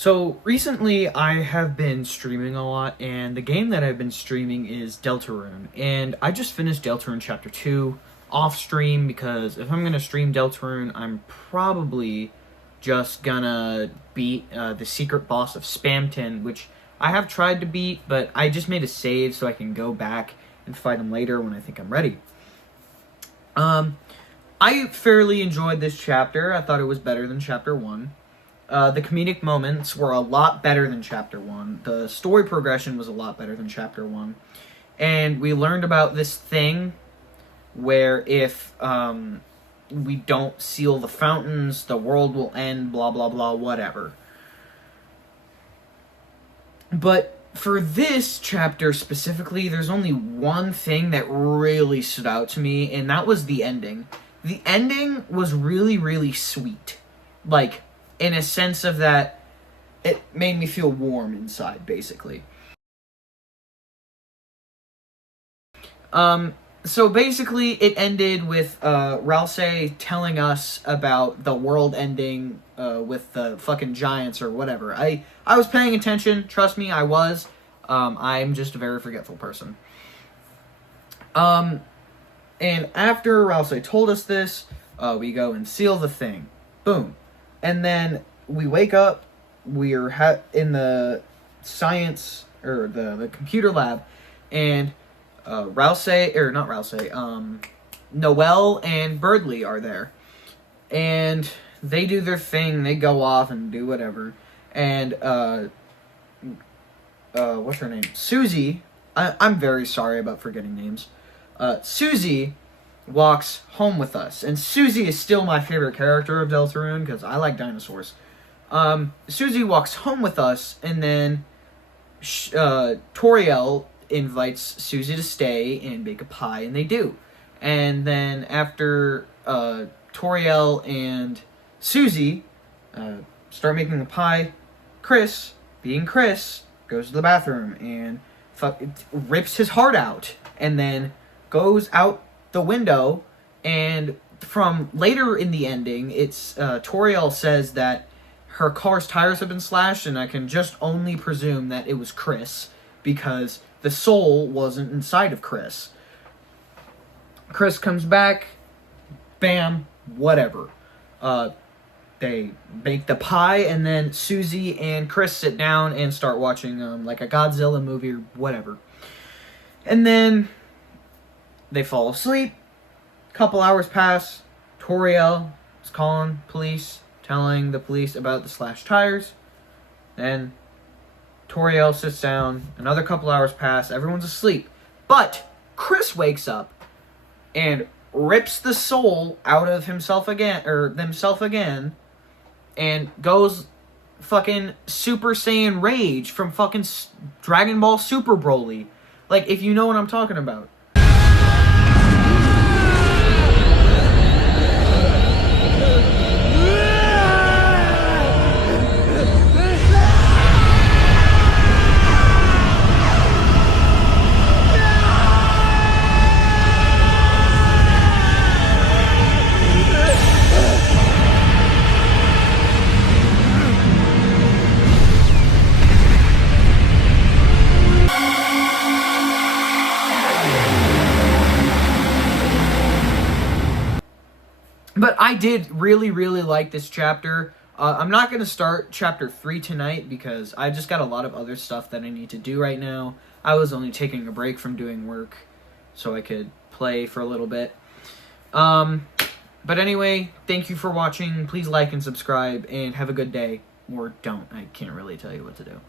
So recently I have been streaming a lot, and the game that I've been streaming is Deltarune. And I just finished Deltarune Chapter 2 off stream because if I'm going to stream Deltarune, I'm probably just gonna beat the secret boss of Spamton, which I have tried to beat, but I just made a save so I can go back and fight him later when I think I'm ready. I fairly enjoyed this chapter. I thought it was better than Chapter 1. The comedic moments were a lot better than Chapter 1. The story progression was a lot better than Chapter 1. And we learned about this thing where if we don't seal the fountains, the world will end, blah, blah, blah, whatever. But for this chapter specifically, there's only one thing that really stood out to me, and that was the ending. The ending was really, really sweet. Like, in a sense of that, it made me feel warm inside, basically. So basically, it ended with Ralsei telling us about the world ending with the fucking giants or whatever. I was paying attention, trust me, I was. I'm just a very forgetful person. And after Ralsei told us this, we go and seal the thing. Boom. And then we wake up, we're in the science, or the computer lab, and Noelle and Birdly are there. And they do their thing, they go off and do whatever. And, what's her name? Susie, I'm very sorry about forgetting names. Susie walks home with us. And Susie is still my favorite character of Deltarune, because I like dinosaurs. Susie walks home with us, and then Toriel invites Susie to stay and bake a pie, and they do. And then after Toriel and Susie start making the pie, Chris, being Chris, goes to the bathroom and rips his heart out, and then goes out the window. And from later in the ending, it's Toriel says that her car's tires have been slashed, and I can just only presume that it was Chris, because the soul wasn't inside of Chris. Chris comes back, bam, whatever. They bake the pie, and then Susie and Chris sit down and start watching like a Godzilla movie or whatever. And then they fall asleep. Couple hours pass. Toriel is calling police, telling the police about the slashed tires. Then Toriel sits down. Another couple hours pass. Everyone's asleep. But Chris wakes up and rips the soul out of himself again, or themself again, and goes fucking Super Saiyan Rage from fucking Dragon Ball Super Broly. Like, if you know what I'm talking about. But I did really, really like this chapter. I'm not going to start Chapter 3 tonight because I just got a lot of other stuff that I need to do right now. I was only taking a break from doing work so I could play for a little bit. But anyway, thank you for watching. Please like and subscribe, and have a good day. Or don't. I can't really tell you what to do.